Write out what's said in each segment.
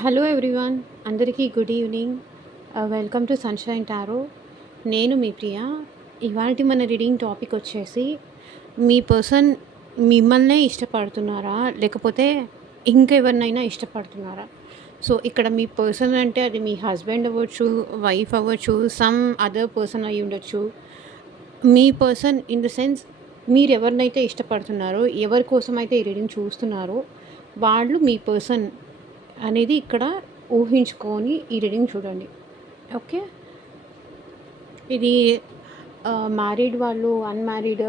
Hello everyone, అందరికీ good evening. Welcome to sunshine tarot. నేను మీ ప్రియ. ఇవాల్టి మన రీడింగ్ టాపిక్ వచ్చేసి, మీ పర్సన్ మిమ్మల్నే ఇష్టపడుతున్నారా? లేకపోతే ఇంకెవరినైనా ఇష్టపడుతున్నారా? సో, ఇక్కడ మీ పర్సన్ అంటే అది మీ హస్బెండ్ అవ్వచ్చు, వైఫ్ అవ్వచ్చు, సమ్ అదర్ పర్సన్ అయ్యి ఉండొచ్చు. మీ పర్సన్ ఇన్ ద సెన్స్ మీరెవరినైతే ఇష్టపడుతున్నారో, ఎవరి కోసమైతే ఈ రీడింగ్ చూస్తున్నారో, వాళ్ళు మీ పర్సన్ అనేది ఇక్కడ ఊహించుకొని ఈ రీడింగ్ చూడండి. ఓకే. ఇది మ్యారీడ్ వాళ్ళు, అన్‌మ్యారీడ్,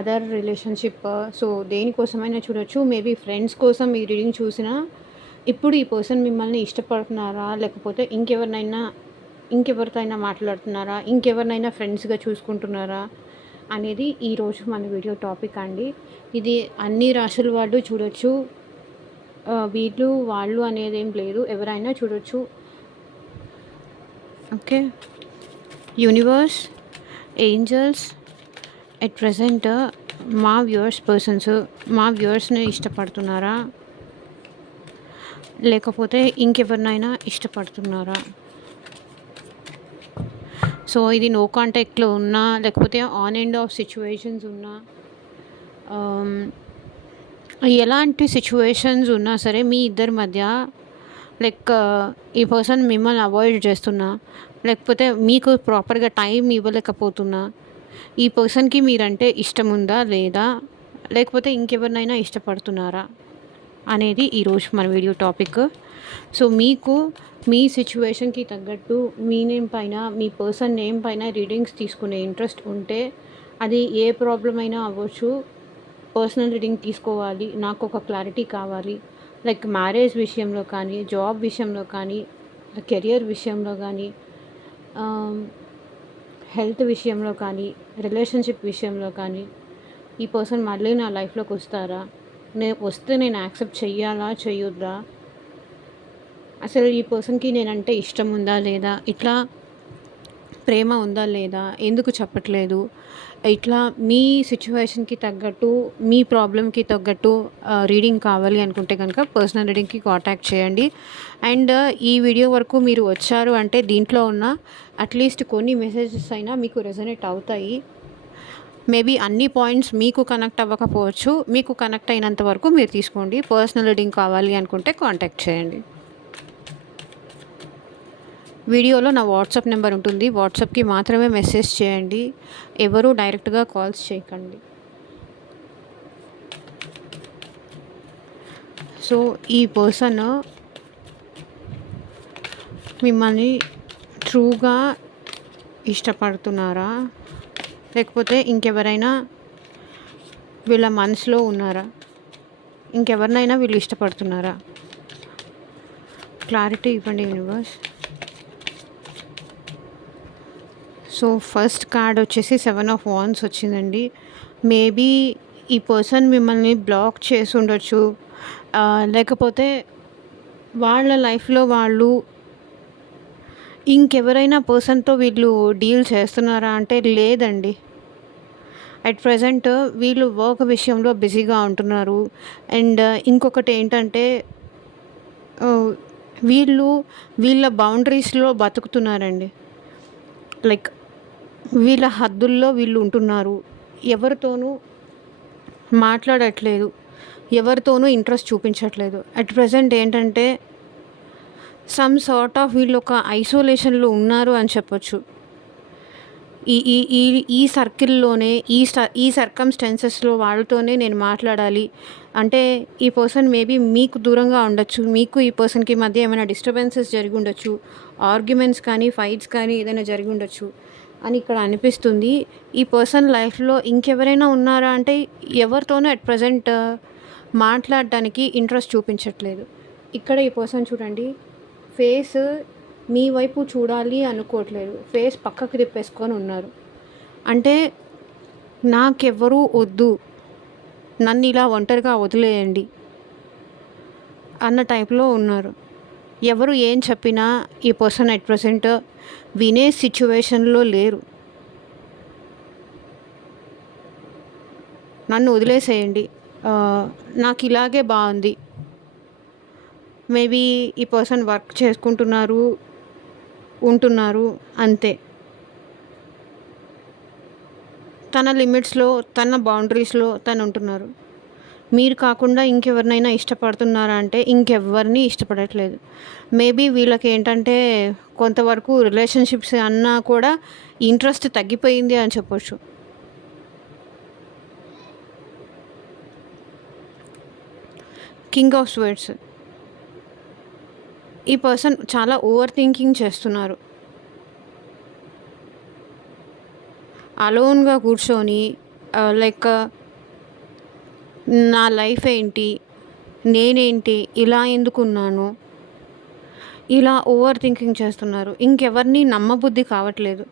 అదర్ రిలేషన్‌షిప్, సో దేనికోసమైనా చూడొచ్చు. మేబీ ఫ్రెండ్స్ కోసం ఈ రీడింగ్ చూసినా, ఇప్పుడు ఈ పర్సన్ మిమ్మల్ని ఇష్టపడుతున్నారా? లేకపోతే ఇంకెవరితో అయినా మాట్లాడుతున్నారా? ఇంకెవరినైనా ఫ్రెండ్స్‌గా చూసుకుంటున్నారా? అనేది ఈరోజు మన వీడియో టాపిక్ అండి. ఇది అన్ని రాశుల వాళ్ళు చూడొచ్చు. వీళ్ళు, వాళ్ళు అనేదేం లేదు. ఎవరైనా చూడొచ్చు. Okay. Universe, angels, at present మా మా వ్యూవర్స్‌ని ఇష్టపడుతున్నారా? లేకపోతే ఇంకెవరినైనా ఇష్టపడుతున్నారా? సో, ఇది నో కాంటాక్ట్‌లో ఉన్నా, లేకపోతే ఆన్ అండ్ ఆఫ్ సిచ్యువేషన్స్ ఉన్నా, ఎలాంటి సిచ్యువేషన్స్ ఉన్నా సరే మీ ఇద్దరి మధ్య లైక్ ఈ పర్సన్ మిమ్మల్ని అవాయిడ్ చేస్తున్నా, లేకపోతే మీకు ప్రాపర్గా టైం ఇవ్వలేకపోతున్నా, ఈ పర్సన్కి మీరంటే ఇష్టం ఉందా లేదా, లేకపోతే ఇంకెవరినైనా ఇష్టపడుతున్నారా అనేది ఈరోజు మన వీడియో టాపిక్. సో మీకు మీ సిచ్యువేషన్కి తగ్గట్టు మీ నేమ్ పైన, మీ పర్సన్ నేమ్ పైన రీడింగ్స్ తీసుకునే ఇంట్రెస్ట్ ఉంటే, అది ఏ ప్రాబ్లం అయినా అవ్వచ్చు. పర్సనల్ రీడింగ్ తీసుకోవాలి, నాకు ఒక క్లారిటీ కావాలి, లైక్ మ్యారేజ్ విషయంలో కానీ, జాబ్ విషయంలో కానీ, కెరియర్ విషయంలో కానీ, హెల్త్ విషయంలో కానీ, రిలేషన్షిప్ విషయంలో కానీ, ఈ పర్సన్ మళ్ళీ నా లైఫ్లోకి వస్తారా? వస్తే నేను యాక్సెప్ట్ చెయ్యాలా, చెయ్యొద్దా? అసలు ఈ పర్సన్కి నేనంటే ఇష్టం ఉందా లేదా, ఇట్లా ప్రేమ ఉందా లేదా, ఎందుకు చెప్పట్లేదు, ఇట్లా మీ సిచ్యువేషన్కి తగ్గట్టు, మీ ప్రాబ్లమ్కి తగ్గట్టు రీడింగ్ కావాలి అనుకుంటే కనుక పర్సనల్ రీడింగ్కి కాంటాక్ట్ చేయండి. అండ్ ఈ వీడియో వరకు మీరు వచ్చారు అంటే దీంట్లో ఉన్న అట్లీస్ట్ కొన్ని మెసేజెస్ అయినా మీకు రెజొనేట్ అవుతాయి. మేబీ అన్ని పాయింట్స్ మీకు కనెక్ట్ అవ్వకపోవచ్చు. మీకు కనెక్ట్ అయినంత వరకు మీరు తీసుకోండి. పర్సనల్ రీడింగ్ కావాలి అనుకుంటే కాంటాక్ట్ చేయండి. వీడియోలో నా వాట్సాప్ నెంబర్ ఉంటుంది. వాట్సాప్కి మాత్రమే మెసేజ్ చేయండి. ఎవరు డైరెక్ట్గా కాల్స్ చేయకండి. సో ఈ పర్సన్ మిమ్మల్ని ట్రూగా ఇష్టపడుతున్నారా? లేకపోతే ఇంకెవరైనా వీళ్ళ మనసులో ఉన్నారా? ఇంకెవరినైనా వీళ్ళు ఇష్టపడుతున్నారా? క్లారిటీ ఇవ్వండి యూనివర్స్. సో ఫస్ట్ కార్డ్ వచ్చేసి 7 ఆఫ్ వాండ్స్ వచ్చిందండి. మేబీ ఈ పర్సన్ మిమ్మల్ని బ్లాక్ చేసి ఉండొచ్చు, లేకపోతే వాళ్ళ లైఫ్లో వాళ్ళు ఇంకెవరైనా పర్సన్తో వీళ్ళు డీల్ చేస్తున్నారా అంటే లేదండి. అట్ ప్రజెంట్ వీళ్ళు వర్క్ విషయంలో బిజీగా ఉంటున్నారు. అండ్ ఇంకొకటి ఏంటంటే, వీళ్ళు వీళ్ళ బౌండరీస్లో బతుకుతున్నారండి. లైక్ వీళ్ళ హద్దుల్లో వీళ్ళు ఉంటున్నారు. ఎవరితోనూ మాట్లాడట్లేదు, ఎవరితోనూ ఇంట్రెస్ట్ చూపించట్లేదు. అట్ ప్రజెంట్ ఏంటంటే సమ్ సార్ట్ ఆఫ్ వీళ్ళు ఒక ఐసోలేషన్లో ఉన్నారు అని చెప్పొచ్చు. ఈ ఈ ఈ ఈ సర్కిల్లోనే, ఈ సర్కమ్స్టెన్సెస్లో వాళ్ళతోనే నేను మాట్లాడాలి అంటే, ఈ పర్సన్ మేబీ మీకు దూరంగా ఉండొచ్చు. మీకు ఈ పర్సన్కి మధ్య ఏమైనా డిస్టర్బెన్సెస్ జరిగి ఉండొచ్చు, ఆర్గ్యుమెంట్స్ కానీ, ఫైట్స్ కానీ ఏదైనా జరిగి ఉండొచ్చు అని ఇక్కడ అనిపిస్తుంది. ఈ పర్సన్ లైఫ్లో ఇంకెవరైనా ఉన్నారా అంటే ఎవరితోనూ అట్ ప్రజెంట్ మాట్లాడడానికి ఇంట్రెస్ట్ చూపించట్లేదు. ఇక్కడ ఈ పర్సన్ చూడండి, ఫేస్ మీ వైపు చూడాలి అనుకోవట్లేదు, ఫేస్ పక్కకి తిప్పేసుకొని ఉన్నారు. అంటే నాకెవ్వరూ వద్దు, నన్ను ఇలా ఒంటరిగా వదిలేయండి అన్న టైప్లో ఉన్నారు. ఎవరు ఏం చెప్పినా ఈ పర్సన్ అట్ ప్రజెంట్ వినే సిచ్యువేషన్లో లేరు. నన్ను వదిలేసేయండి, నాకు ఇలాగే బాగుంది, మేబీ ఈ పర్సన్ వర్క్ చేసుకుంటున్నారు, ఉంటున్నారు అంతే. తన లిమిట్స్‌లో, తన బౌండరీస్‌లో తను ఉంటున్నారు. మీరు కాకుండా ఇంకెవరినైనా ఇష్టపడుతున్నారా అంటే ఇంకెవ్వరిని ఇష్టపడట్లేదు. మేబీ వీళ్ళకేంటంటే కొంతవరకు రిలేషన్‌షిప్స్ అన్నా కూడా ఇంట్రెస్ట్ తగ్గిపోయింది అని చెప్పొచ్చు. King of swords. ఈ పర్సన్ చాలా ఓవర్ థింకింగ్ చేస్తున్నారు. అలోన్‌గా కూర్చొని లైక్ నా లైఫ్ ఏంటి? నేనేంటి? ఇలా ఎందుకున్నాను? ఇలా ఓవర్ థింకింగ్ చేస్తున్నారు. ఇంకెవరిని నమ్మబుద్ధి కావట్లేదు.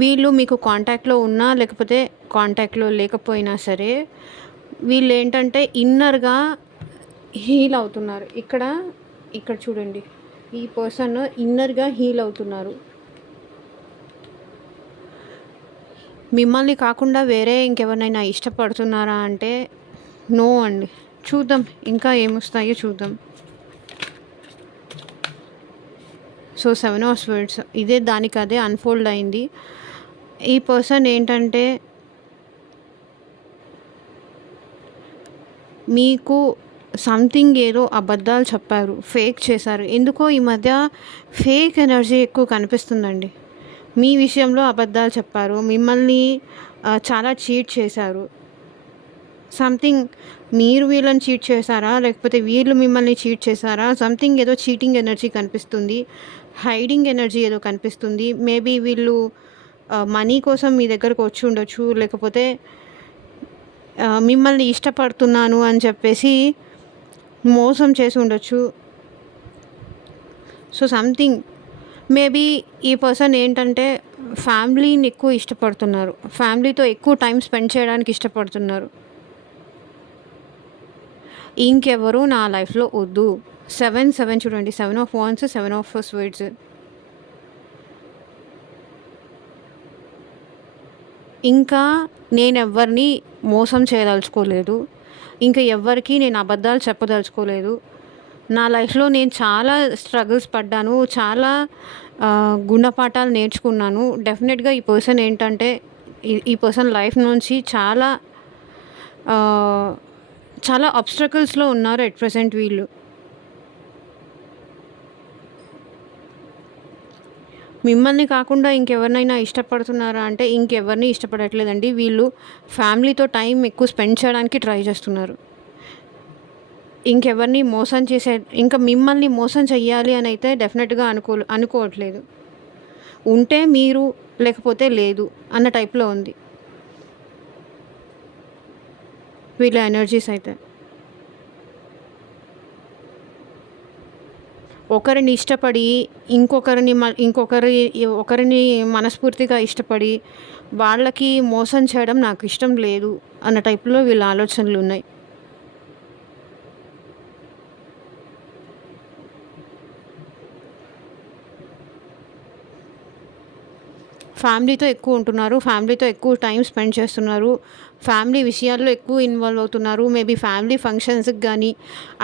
వీళ్ళు మీకు కాంటాక్ట్‌లో ఉన్నా, లేకపోతే కాంటాక్ట్‌లో లేకపోయినా సరే, వీళ్ళేంటంటే ఇన్నర్‌గా హీల్ అవుతున్నారు. ఇక్కడ చూడండి. ఈ పర్సన్ ఇన్నర్‌గా హీల్ అవుతున్నారు. మిమ్మల్ని కాకుండా వేరే ఇంకెవరినైనా ఇష్టపడుతున్నారా అంటే నో అండి. చూద్దాం ఇంకా ఏమొస్తాయో చూద్దాం. సో 7 ఆఫ్ స్వర్డ్స్ ఇదే దానికదే అన్‌ఫోల్డ్ అయింది. ఈ పర్సన్ ఏంటంటే మీకు సంథింగ్ ఏదో అబద్ధాలు చెప్పారు, ఫేక్ చేశారు. ఎందుకో ఈ మధ్య ఫేక్ ఎనర్జీ ఎక్కువ కనిపిస్తుందండి. మీ విషయంలో అబద్ధాలు చెప్పారు, మిమ్మల్ని చాలా చీట్ చేశారు. సంథింగ్ మీరు వీళ్ళని చీట్ చేశారా? లేకపోతే వీళ్ళు మిమ్మల్ని చీట్ చేశారా? సంథింగ్ ఏదో చీటింగ్ ఎనర్జీ కనిపిస్తుంది. హైడింగ్ ఎనర్జీ ఏదో కనిపిస్తుంది. మేబీ వీళ్ళు మనీ కోసం మీ దగ్గరకు వచ్చి ఉండొచ్చు. లేకపోతే మిమ్మల్ని ఇష్టపడుతున్నాను అని చెప్పేసి మోసం చేసి ఉండొచ్చు. సో సంథింగ్ మేబీ ఈ పర్సన్ ఏంటంటే ఫ్యామిలీని ఎక్కువ ఇష్టపడుతున్నారు. ఫ్యామిలీతో ఎక్కువ టైం స్పెండ్ చేయడానికి ఇష్టపడుతున్నారు. ఇంకెవరు నా లైఫ్‌లో వద్దు. 7 చూడండి. 7 ఆఫ్ వాండ్స్, 7 ఆఫ్ స్వర్డ్స్. ఇంకా నేనెవ్వరిని మోసం చేయదలుచుకోలేదు. ఇంకా ఎవ్వరికీ నేను అబద్ధాలు చెప్పదలుచుకోలేదు. నా లైఫ్‌లో నేను చాలా స్ట్రగుల్స్ పడ్డాను. చాలా గుణపాఠాలు నేర్చుకున్నాను. డెఫినెట్‌గా ఈ పర్సన్ ఏంటంటే ఈ పర్సన్ లైఫ్ నుంచి చాలా చాలా ఆబ్స్టకల్స్‌లో ఉన్నారు ఎట్ ప్రెజెంట్ వీళ్ళు. మిమ్మల్ని కాకుండా ఇంకెవరినైనా ఇష్టపడుతున్నారా అంటే ఇంకెవరిని ఇష్టపడట్లేదండి. వీళ్ళు ఫ్యామిలీతో టైం ఎక్కువ స్పెండ్ చేయడానికి ట్రై చేస్తున్నారు. ఇంకెవరిని మోసం చేసే ఇంకా మిమ్మల్ని మోసం చెయ్యాలి అని అయితే డెఫినెట్‌గా అనుకోవట్లేదు. ఉంటే మీరు, లేకపోతే లేదు అన్న టైప్‌లో ఉంది వీళ్ళ ఎనర్జీస్ అయితే. ఒకరిని ఇష్టపడి ఒకరిని మనస్ఫూర్తిగా ఇష్టపడి వాళ్ళకి మోసం చేయడం నాకు ఇష్టం లేదు అన్న టైప్‌లో వీళ్ళ ఆలోచనలు ఉన్నాయి. ఫ్యామిలీతో ఎక్కువ ఉంటున్నారు. ఫ్యామిలీతో ఎక్కువ టైం స్పెండ్ చేస్తున్నారు. ఫ్యామిలీ విషయాల్లో ఎక్కువ ఇన్వాల్వ్ అవుతున్నారు. మేబీ ఫ్యామిలీ ఫంక్షన్స్‌కి గానీ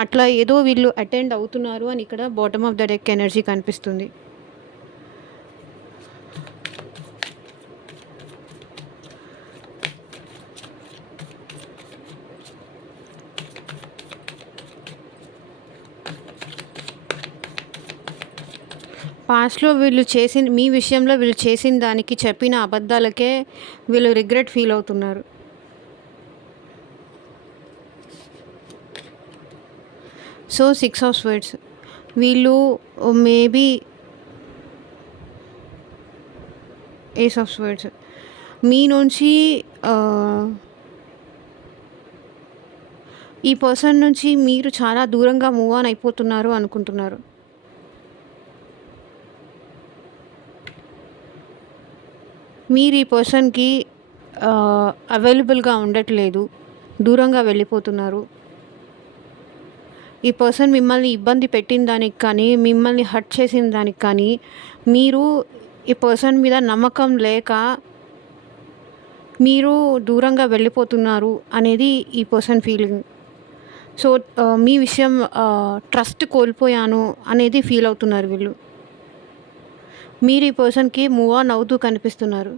అట్లా ఏదో వీళ్ళు అటెండ్ అవుతున్నారు అని ఇక్కడ bottom of the deck energy కనిపిస్తుంది. పాస్ట్‌లో మీ విషయంలో వీళ్ళు చేసిన దానికి చెప్పిన అబద్ధాలకే వీళ్ళు రిగ్రెట్ ఫీల్ అవుతున్నారు. సో 6 ఆఫ్ స్వర్డ్స్ వీళ్ళు మేబీ ఏస్ ఆఫ్ స్వర్డ్స్ మీ నుంచి ఈ పర్సన్ నుంచి మీరు చాలా దూరంగా మూవ్ ఆన్ అయిపోతున్నారు అనుకుంటున్నారు. మీరు ఈ పర్సన్‌కి అవైలబుల్‌గా ఉండట్లేదు. దూరంగా వెళ్ళిపోతున్నారు. ఈ పర్సన్ మిమ్మల్ని ఇబ్బంది పెట్టిన దానికి కానీ, మిమ్మల్ని హర్ట్ చేసిన దానికి కానీ, మీరు ఈ పర్సన్ మీద నమ్మకం లేక మీరు దూరంగా వెళ్ళిపోతున్నారు అనేది ఈ పర్సన్ ఫీలింగ్. సో మీ విషయం ట్రస్ట్ కోల్పోయాను అనేది ఫీల్ అవుతున్నారు వీళ్ళు. మీరు ఈ పర్సన్‌కి మూవ్ ఆన్ అవుతూ కనిపిస్తున్నారు.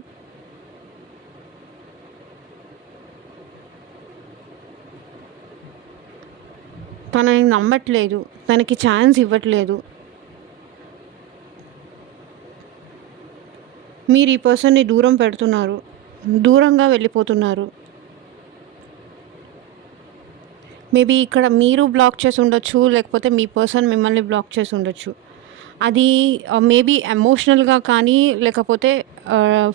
తనని నమ్మట్లేదు. తనకి ఛాన్స్ ఇవ్వట్లేదు. మీరు ఈ పర్సన్‌ని దూరం పెడుతున్నారు. దూరంగా వెళ్ళిపోతున్నారు. మేబీ ఇక్కడ మీరు బ్లాక్ చేసి ఉండొచ్చు. లేకపోతే మీ పర్సన్ మిమ్మల్ని బ్లాక్ చేసి ఉండొచ్చు. అది మేబీ ఎమోషనల్‌గా కానీ, లేకపోతే ఆహ్,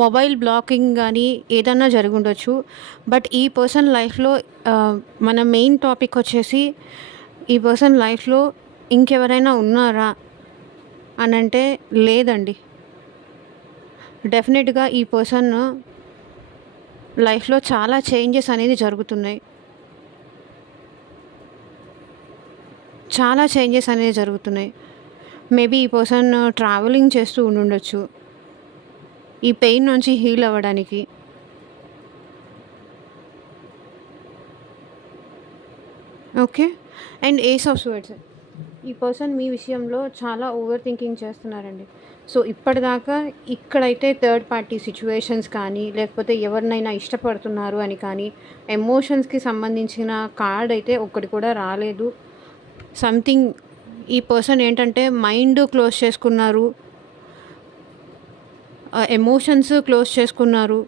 మొబైల్ బ్లాకింగ్ గానీ ఏదన్నా జరిగుండొచ్చు. బట్ ఈ పర్సన్ లైఫ్‌లో మన మెయిన్ టాపిక్ వచ్చేసి ఈ పర్సన్ లైఫ్‌లో ఇంకెవరైనా ఉన్నారా అనంటే లేదండి. డెఫినెట్‌గా ఈ పర్సన్ లైఫ్‌లో చాలా చేంజెస్ అనేది జరుగుతున్నాయి. చాలా చేంజెస్ అనేవి జరుగుతున్నాయి. మేబీ ఈ పర్సన్ ట్రావెలింగ్ చేస్తూ ఉండుండొచ్చు. ఈ పెయిన్ నుంచి హీల్ అవ్వడానికి. Okay. And ace of swords. ఈ పర్సన్ మీ విషయంలో చాలా ఓవర్ థింకింగ్ చేస్తున్నారండి. సో ఇప్పటిదాకా ఇక్కడైతే థర్డ్ పార్టీ సిట్యుయేషన్స్ కానీ, లేకపోతే ఎవరినైనా ఇష్టపడుతున్నారు అని కానీ, ఎమోషన్స్‌కి సంబంధించిన కార్డ్ అయితే ఒక్కటి కూడా రాలేదు. సంథింగ్ ఈ పర్సన్ ఏంటంటే మైండ్ క్లోజ్ చేసుకున్నారు. ఎమోషన్స్ క్లోజ్ చేసుకున్నారు.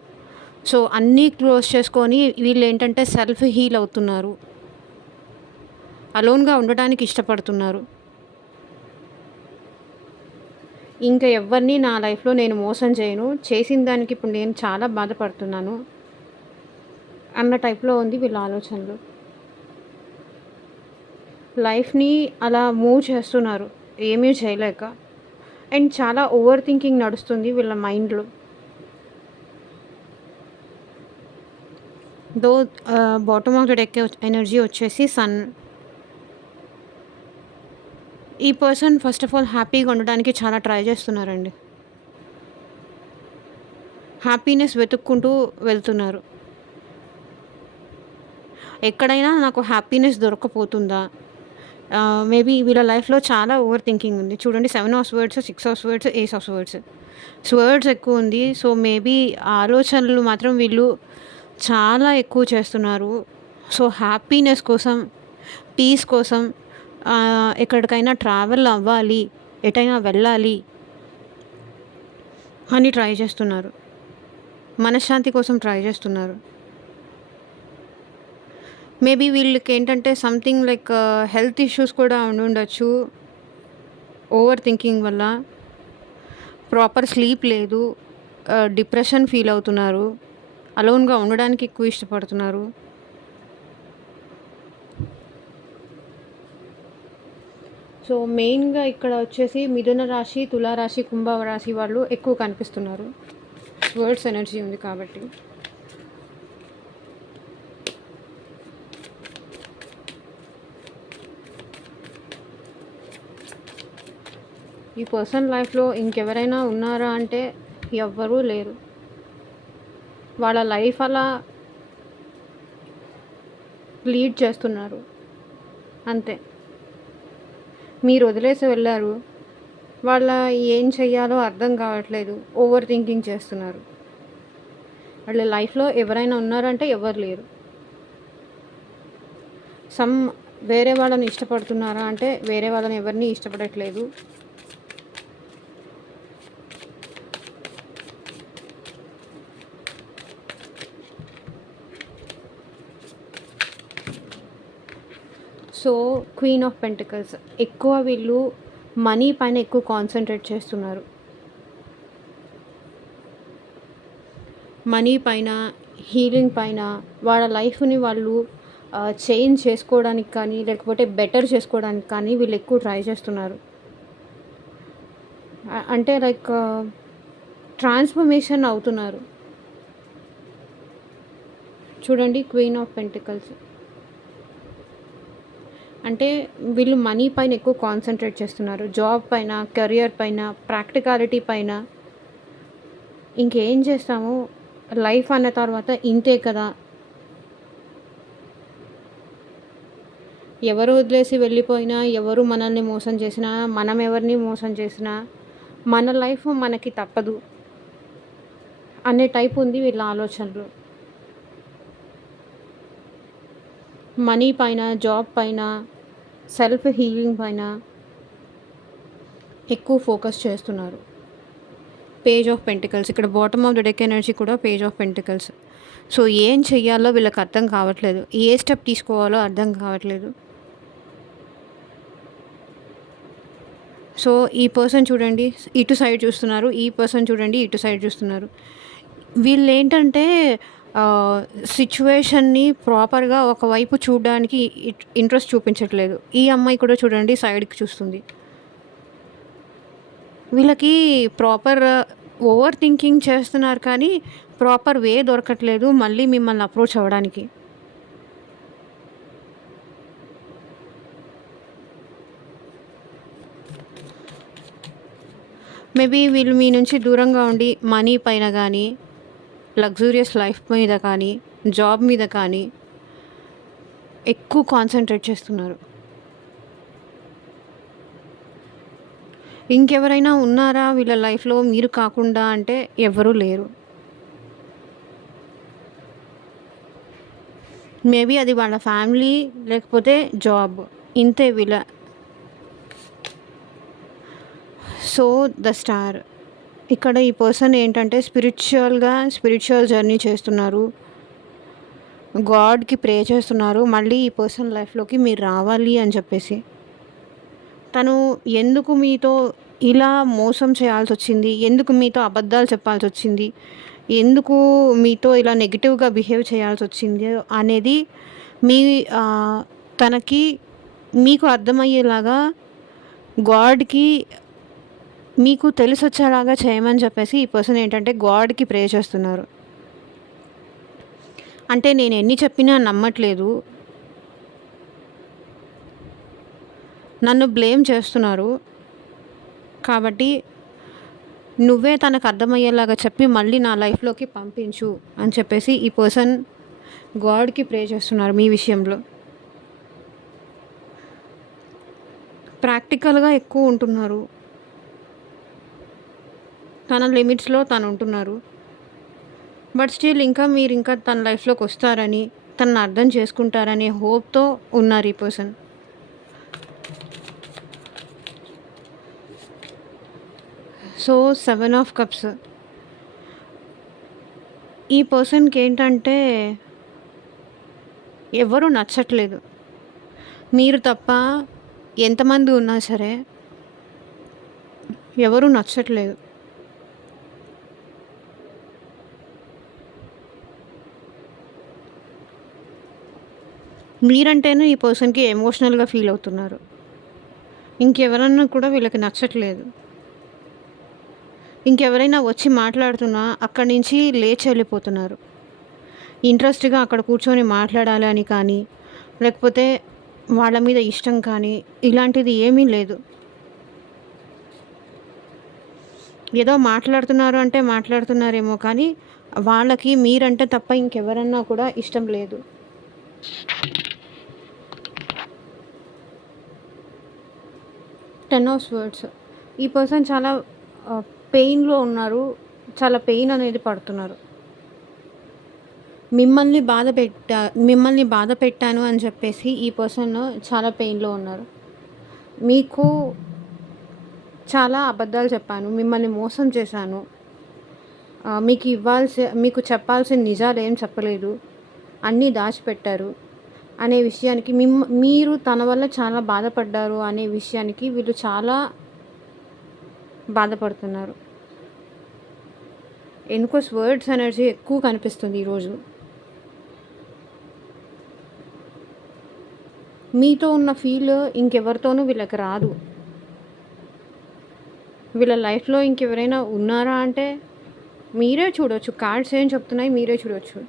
సో అన్నీ క్లోజ్ చేసుకొని వీళ్ళేంటంటే సెల్ఫ్ హీల్ అవుతున్నారు. అలోన్‌గా ఉండడానికి ఇష్టపడుతున్నారు. ఇంకా ఎవ్వరిని నా లైఫ్‌లో నేను మోసం చేయను. చేసిన దానికి ఇప్పుడు నేను చాలా బాధపడుతున్నాను అన్న టైప్‌లో ఉంది వీళ్ళ ఆలోచనలు. లైఫ్‌ని అలా మూవ్ చేస్తున్నారు. ఏమీ చేయలేక. అండ్ చాలా ఓవర్ థింకింగ్ నడుస్తుంది వీళ్ళ మైండ్‌లో. Though bottom of the deck energy వచ్చేసి సన్. ఈ పర్సన్ ఫస్ట్ ఆఫ్ ఆల్ హ్యాపీగా ఉండడానికి చాలా ట్రై చేస్తున్నారండి. హ్యాపీనెస్ వెతుక్కుంటూ వెళ్తున్నారు. ఎక్కడైనా నాకు హ్యాపీనెస్ దొరక్కపోతుందా? మేబీ వీళ్ళ లైఫ్‌లో చాలా ఓవర్ థింకింగ్ ఉంది. చూడండి 7 of swords, 6 of swords, ace of swords. Swords ఎక్కువుంది. సో మేబీ ఆలోచనలు మాత్రం వీళ్ళు చాలా ఎక్కువ చేస్తున్నారు. సో హ్యాపీనెస్ కోసం, పీస్ కోసం ఎక్కడికైనా ట్రావెల్ అవ్వాలి, ఎటైనా వెళ్ళాలి అని ట్రై చేస్తున్నారు. మనశ్శాంతి కోసం ట్రై చేస్తున్నారు. మేబీ వీళ్ళకేంటంటే సంథింగ్ లైక్ హెల్త్ ఇష్యూస్ కూడా ఉండుండొచ్చు. ఓవర్ థింకింగ్ వల్ల. ప్రాపర్ స్లీప్ లేదు. డిప్రెషన్ ఫీల్ అవుతున్నారు. అలోన్‌గా ఉండడానికి ఎక్కువ ఇష్టపడుతున్నారు. సో మెయిన్‌గా ఇక్కడ వచ్చేసి మిథున రాశి, తులా రాశి, కుంభ రాశి వాళ్ళు ఎక్కువ కనిపిస్తున్నారు. స్వర్డ్స్ ఎనర్జీ ఉంది కాబట్టి. ఈ పర్సన్ లైఫ్‌లో ఇంకెవరైనా ఉన్నారా అంటే ఎవ్వరూ లేరు. వాళ్ళ లైఫ్ అలా లీడ్ చేస్తున్నారు. అంతే. మీరు వదిలేసి వెళ్లారు. వాళ్ళ ఏం చెయ్యాలో అర్థం కావట్లేదు. ఓవర్ థింకింగ్ చేస్తున్నారు. వాళ్ళ లైఫ్‌లో ఎవరైనా ఉన్నారంటే ఎవ్వరు లేరు. వేరే వాళ్ళని ఇష్టపడుతున్నారా అంటే వేరే వాళ్ళని ఎవరిని ఇష్టపడట్లేదు. So queen of pentacles. ఎక్కువ వీళ్ళు మనీ పైన ఎక్కువ కాన్సంట్రేట్ చేస్తున్నారు. మనీ పైన, హీలింగ్ పైన, వాళ్ళ లైఫ్‌ని వాళ్ళు చేంజ్ చేసుకోవడానికి కానీ, లేకపోతే బెటర్ చేసుకోవడానికి కానీ వీళ్ళు ఎక్కువ ట్రై చేస్తున్నారు. అంటే లైక్ ట్రాన్స్‌ఫర్మేషన్ అవుతున్నారు. చూడండి క్వీన్ ఆఫ్ పెంటికల్స్. అంటే వీళ్ళు మనీ పైన ఎక్కువ కాన్సంట్రేట్ చేస్తున్నారు. జాబ్ పైన, కెరియర్ పైన, ప్రాక్టికాలిటీ పైన. ఇంకేం చేస్తాము, లైఫ్ అన్న తర్వాత ఇంతే కదా ఎవరు వదిలేసి వెళ్ళిపోయినా, ఎవరు మనల్ని మోసం చేసినా, మనం ఎవరిని మోసం చేసినా, మన లైఫ్ మనకి తప్పదు అనే టైప్ ఉంది వీళ్ళ ఆలోచనలు. మనీ పైన, జాబ్ పైన, సెల్ఫ్ హీలింగ్ పైన ఎక్కువ ఫోకస్ చేస్తున్నారు. పేజ్ ఆఫ్ పెంటికల్స్, ఇక్కడ bottom of the deck energy కూడా పేజ్ ఆఫ్ పెంటికల్స్. సో ఏం చెయ్యాలో వీళ్ళకి అర్థం కావట్లేదు, ఏ స్టెప్ తీసుకోవాలో అర్థం కావట్లేదు. సో ఈ పర్సన్ చూడండి ఇటు సైడ్ చూస్తున్నారు, ఈ పర్సన్ చూడండి ఇటు సైడ్ చూస్తున్నారు. వీళ్ళు ఏంటంటే సిచ్యువేషన్ని ప్రాపర్గా ఒకవైపు చూడడానికి ఇంట్రెస్ట్ చూపించట్లేదు. ఈ అమ్మాయి కూడా చూడండి సైడ్కి చూస్తుంది. వీళ్ళకి ప్రాపర్ ఓవర్ థింకింగ్ చేస్తున్నారు కానీ ప్రాపర్ వే దొరకట్లేదు మళ్ళీ మిమ్మల్ని అప్రోచ్ అవ్వడానికి. మేబీ వీళ్ళు మీ నుంచి దూరంగా ఉండి మనీ పైన కానీ, లగ్జూరియస్ లైఫ్ మీద కానీ, జాబ్ మీద కానీ ఎక్కువ కాన్సన్ట్రేట్ చేస్తున్నారు. ఇంకెవరైనా ఉన్నారా వీళ్ళ లైఫ్లో మీరు కాకుండా అంటే ఎవరూ లేరు. మేబీ అది వాళ్ళ ఫ్యామిలీ లేకపోతే జాబ్, ఇంతే వీళ్ళ. సో ద స్టార్, ఇక్కడ ఈ పర్సన్ ఏంటంటే స్పిరిచువల్ జర్నీ చేస్తున్నారు, గాడ్కి ప్రే చేస్తున్నారు మళ్ళీ ఈ పర్సన్ లైఫ్లోకి మీరు రావాలి అని చెప్పేసి. తను ఎందుకు మీతో ఇలా మోసం చేయాల్సి వచ్చింది, ఎందుకు మీతో అబద్ధాలు చెప్పాల్సి వచ్చింది, ఎందుకు మీతో ఇలా నెగిటివ్గా బిహేవ్ చేయాల్సి వచ్చింది అనేది మీ తనకి మీకు అర్థమయ్యేలాగా గాడ్కి మీకు తెలిసి వచ్చేలాగా చేయమని చెప్పేసి ఈ పర్సన్ ఏంటంటే గాడ్కి ప్రే చేస్తున్నారు. అంటే నేను ఎన్ని చెప్పినా నమ్మట్లేదు, నన్ను బ్లేమ్ చేస్తున్నారు, కాబట్టి నువ్వే తనకు అర్థమయ్యేలాగా చెప్పి మళ్ళీ నా లైఫ్లోకి పంపించు అని చెప్పేసి ఈ పర్సన్ గాడ్కి ప్రే చేస్తున్నారు మీ విషయంలో. ప్రాక్టికల్గా ఎక్కువ ఉంటున్నారు, తన లిమిట్స్లో తను ఉంటున్నారు. బట్ స్టిల్ మీరు ఇంకా తన లైఫ్లోకి వస్తారని, తనను అర్థం చేసుకుంటారనే హోప్తో ఉన్నారు ఈ పర్సన్. సో 7 ఆఫ్ కప్స్, ఈ పర్సన్కి ఏంటంటే ఎవరు నచ్చట్లేదు, మీరు తప్ప ఎంతమంది ఉన్నా సరే ఎవరు నచ్చట్లేదు. మీరంటేనే ఈ పర్సన్కి ఎమోషనల్గా ఫీల్ అవుతున్నారు, ఇంకెవరన్నా కూడా వీళ్ళకి నచ్చట్లేదు. ఇంకెవరైనా వచ్చి మాట్లాడుతున్నా అక్కడి నుంచి లేచి వెళ్ళిపోతున్నారు. ఇంట్రెస్ట్గా అక్కడ కూర్చొని మాట్లాడాలి అని కానీ, లేకపోతే వాళ్ళ మీద ఇష్టం కానీ ఇలాంటిది ఏమీ లేదు. ఏదో మాట్లాడుతున్నారు అంటే మాట్లాడుతున్నారేమో కానీ వాళ్ళకి మీరంటే తప్ప ఇంకెవరన్నా కూడా ఇష్టం లేదు. టెన్ ఆఫ్ స్వర్డ్స్, ఈ పర్సన్ చాలా పెయిన్లో ఉన్నారు, చాలా పెయిన్ అనేది పడుతున్నారు. మిమ్మల్ని బాధ పెట్టాను అని చెప్పేసి ఈ పర్సన్ చాలా పెయిన్లో ఉన్నారు. మీకు చాలా అబద్ధాలు చెప్పాను, మిమ్మల్ని మోసం చేశాను, మీకు చెప్పాల్సిన నిజాలు ఏం చెప్పలేదు, అన్నీ దాచిపెట్టారు అనే విషయానికి మీరు తన వల్ల చాలా బాధపడ్డారు అనే విషయానికి వీళ్ళు చాలా బాధపడుతున్నారు. ఎందుకో స్వర్డ్స్ ఎనర్జీ ఎక్కువ కనిపిస్తుంది ఈరోజు. మీతో ఉన్న ఫీల్ ఇంకెవరితోనూ వీళ్ళకి రాదు. వీళ్ళ లైఫ్లో ఇంకెవరైనా ఉన్నారా అంటే మీరే చూడవచ్చు, కార్డ్స్ ఏం చెప్తున్నాయి మీరే చూడవచ్చు.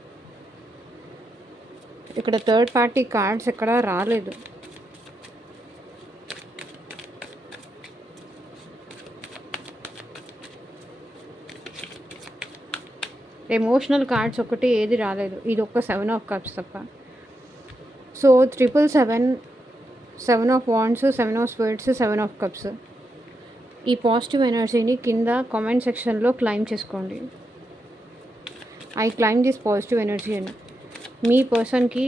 ఇక్కడ థర్డ్ పార్టీ కార్డ్స్ ఎక్కడా రాలేదు. ఎమోషనల్ కార్డ్స్ ఒకటి ఏది రాలేదు, ఇది ఒక్క 7 ఆఫ్ కప్స్ తప్ప. So 777 seven of wands, seven of swords, seven of cups. ఈ పాజిటివ్ ఎనర్జీని కింద కామెంట్ సెక్షన్లో క్లైమ్ చేసుకోండి. I claim this positive energy అని మీ పర్సన్కి.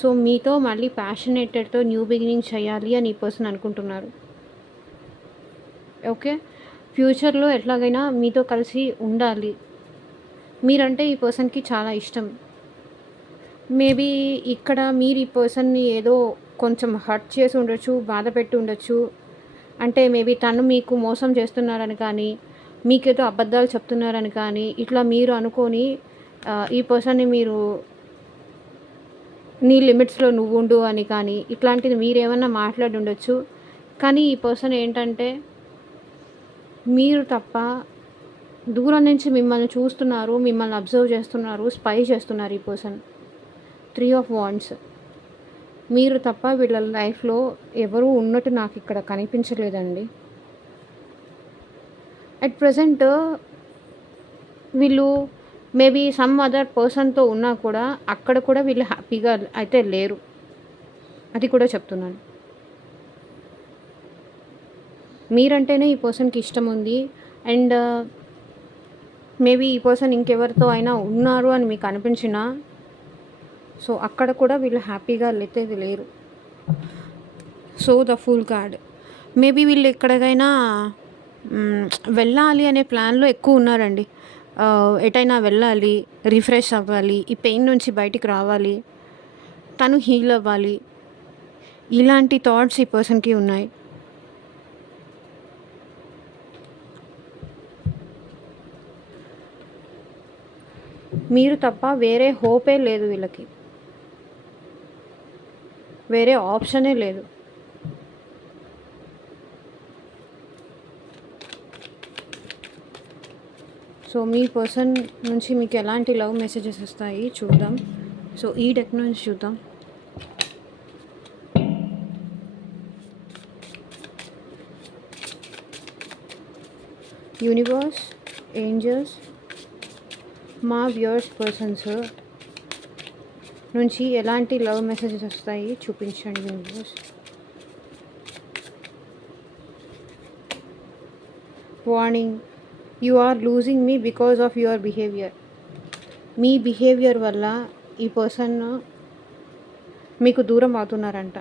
సో మీతో మళ్ళీ ప్యాషనేటెడ్తో న్యూ బిగినింగ్ చేయాలి అని ఈ పర్సన్ అనుకుంటున్నారు. ఓకే, ఫ్యూచర్లో ఎట్లాగైనా మీతో కలిసి ఉండాలి. మీరంటే ఈ పర్సన్కి చాలా ఇష్టం. మేబీ ఇక్కడ మీరు ఈ పర్సన్ని ఏదో కొంచెం హర్ట్ చేసి ఉండొచ్చు, బాధ పెట్టి ఉండొచ్చు. అంటే మేబీ తను మీకు మోసం చేస్తున్నారని కానీ, మీకేదో అబద్ధాలు చెప్తున్నారని కానీ ఇట్లా మీరు అనుకొని ఈ పర్సన్ని మీరు నీ లిమిట్స్లో నువ్వు ఉండు అని కానీ ఇట్లాంటిది మీరేమన్నా మాట్లాడి ఉండొచ్చు. కానీ ఈ పర్సన్ ఏంటంటే మీరు తప్ప దూరం నుంచి మిమ్మల్ని చూస్తున్నారు, మిమ్మల్ని అబ్జర్వ్ చేస్తున్నారు, స్పై చేస్తున్నారు ఈ పర్సన్. 3 of wands. మీరు తప్ప వీళ్ళ లైఫ్లో ఎవరు ఉన్నట్టు నాకు ఇక్కడ కనిపించలేదండి. అట్ ప్రజెంట్ వీళ్ళు మేబీ సమ్ అదర్ పర్సన్తో ఉన్నా కూడా అక్కడ కూడా వీళ్ళు హ్యాపీగా అయితే లేరు, అది కూడా చెప్తున్నాను. మీరంటేనే ఈ పర్సన్కి ఇష్టం ఉంది. అండ్ మేబీ ఈ పర్సన్ ఇంకెవరితో అయినా ఉన్నారు అని మీకు అనిపించినా సో అక్కడ కూడా వీళ్ళు హ్యాపీగా అయితే లేరు. So the full card. Maybe వీళ్ళు ఎక్కడికైనా వెళ్ళాలి అనే ప్లాన్లో ఎక్కువ ఉన్నారండి. ఎటైనా వెళ్ళాలి, రిఫ్రెష్ అవ్వాలి, ఈ పెయిన్ నుంచి బయటికి రావాలి, తను హీల్ అవ్వాలి, ఇలాంటి థాట్స్ ఈ పర్సన్కి ఉన్నాయి. మీరు తప్ప వేరే హోపే లేదు వీళ్ళకి, వేరే ఆప్షనే లేదు. సో మీ పర్సన్ నుంచి మీకు ఎలాంటి లవ్ మెసేజెస్ వస్తాయి చూద్దాం. సో ఈ డెక్ నుంచి చూద్దాం. యూనివర్స్, ఏంజల్స్, మా వ్యూవర్స్ పర్సన్స్ నుంచి ఎలాంటి లవ్ మెసేజెస్ వస్తాయి చూపించండి universe. Warning, you are losing me because of your behaviour. మీ బిహేవియర్ వల్ల ఈ పర్సన్ మీకు దూరం అవుతున్నారంట.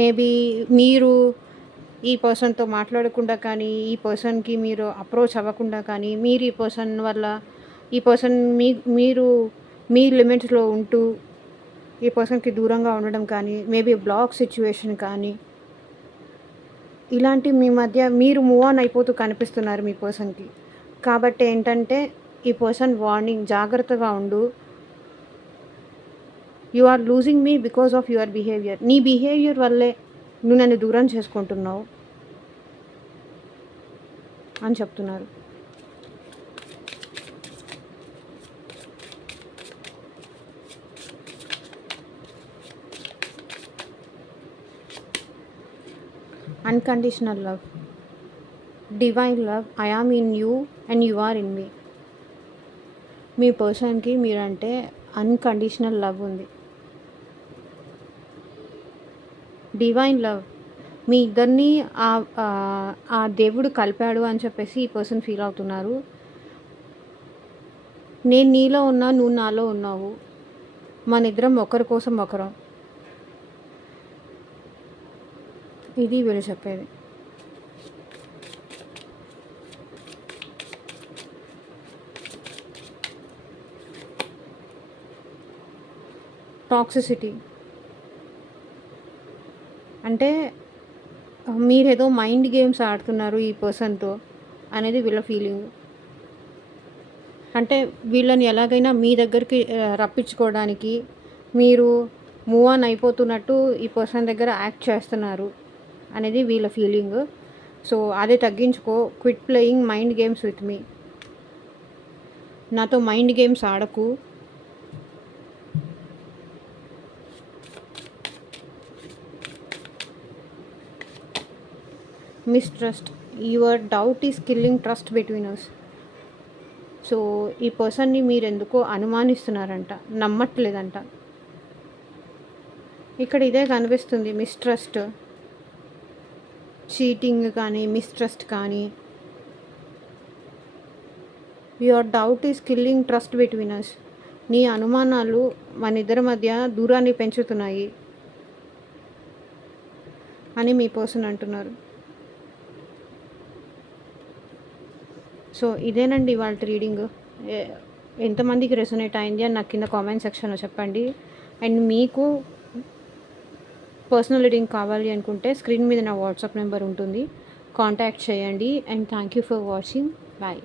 మేబీ మీరు ఈ పర్సన్తో మాట్లాడకుండా కానీ, ఈ పర్సన్కి మీరు అప్రోచ్ అవ్వకుండా కానీ, మీరు ఈ పర్సన్ వల్ల ఈ పర్సన్ మీరు మీ లిమిట్స్లో ఉంటూ ఈ పర్సన్కి దూరంగా ఉండడం కానీ, మేబీ బ్లాక్ సిచ్యువేషన్ కానీ, ఇలాంటి మీ మధ్య మీరు మూవ్ ఆన్ అయిపోతూ కనిపిస్తున్నారు మీ పర్సన్కి. కాబట్టి ఏంటంటే ఈ పర్సన్ వార్నింగ్, జాగ్రత్తగా ఉండు. You are losing me because of your behaviour. నీ బిహేవియర్ వల్లే నువ్వు నన్ను దూరం చేసుకుంటున్నావు అని చెప్తున్నారు. Unconditional love, divine love, I am in you and you are in me. మీ పర్సన్కి మీరంటే అన్కండిషనల్ లవ్ ఉంది. డివైన్ లవ్, మీ ఇద్దరిని ఆ దేవుడు కలిపాడు అని చెప్పేసి ఈ పర్సన్ ఫీల్ అవుతున్నారు. నేను నీలో ఉన్నా, నువ్వు నాలో ఉన్నావు, మన ఇద్దరం ఒకరి కోసం ఒకరం, ఇది వీళ్ళు చెప్పేది. టాక్సిసిటీ అంటే మీరేదో మైండ్ గేమ్స్ ఆడుతున్నారు ఈ పర్సన్తో అనేది వీళ్ళ ఫీలింగ్. అంటే వీళ్ళని ఎలాగైనా మీ దగ్గరికి రప్పించుకోవడానికి మీరు మూవ్ ఆన్ అయిపోతున్నట్టు ఈ పర్సన్ దగ్గర యాక్ట్ చేస్తున్నారు అనేది వీళ్ళ ఫీలింగ్. సో అదే తగ్గించుకో. Quit playing mind games with me. నాతో మైండ్ గేమ్స్ ఆడకు. Mistrust, your doubt is killing trust between us. So ఈ పర్సన్ని మీరు ఎందుకో అనుమానిస్తున్నారంట, నమ్మట్లేదంట. ఇక్కడ ఇదే కనిపిస్తుంది, మిస్ట్రస్ట్, చీటింగ్ కానీ మిస్ట్రస్ట్ కానీ. Your doubt is killing trust between us. నీ అనుమానాలు మన ఇద్దరి మధ్య దూరాన్ని పెంచుతున్నాయి అని మీ పర్సన్ అంటున్నారు. సో ఇదేనండి ఇవాళ రీడింగ్. ఎంతమందికి రెసొనేట్ అయింది అని నాకు కింద కామెంట్ సెక్షన్లో చెప్పండి. అండ్ మీకు పర్సనల్ రీడింగ్ కావాలి అనుకుంటే స్క్రీన్ మీద నా వాట్సాప్ నెంబర్ ఉంటుంది, కాంటాక్ట్ చేయండి. And thank you for watching. Bye.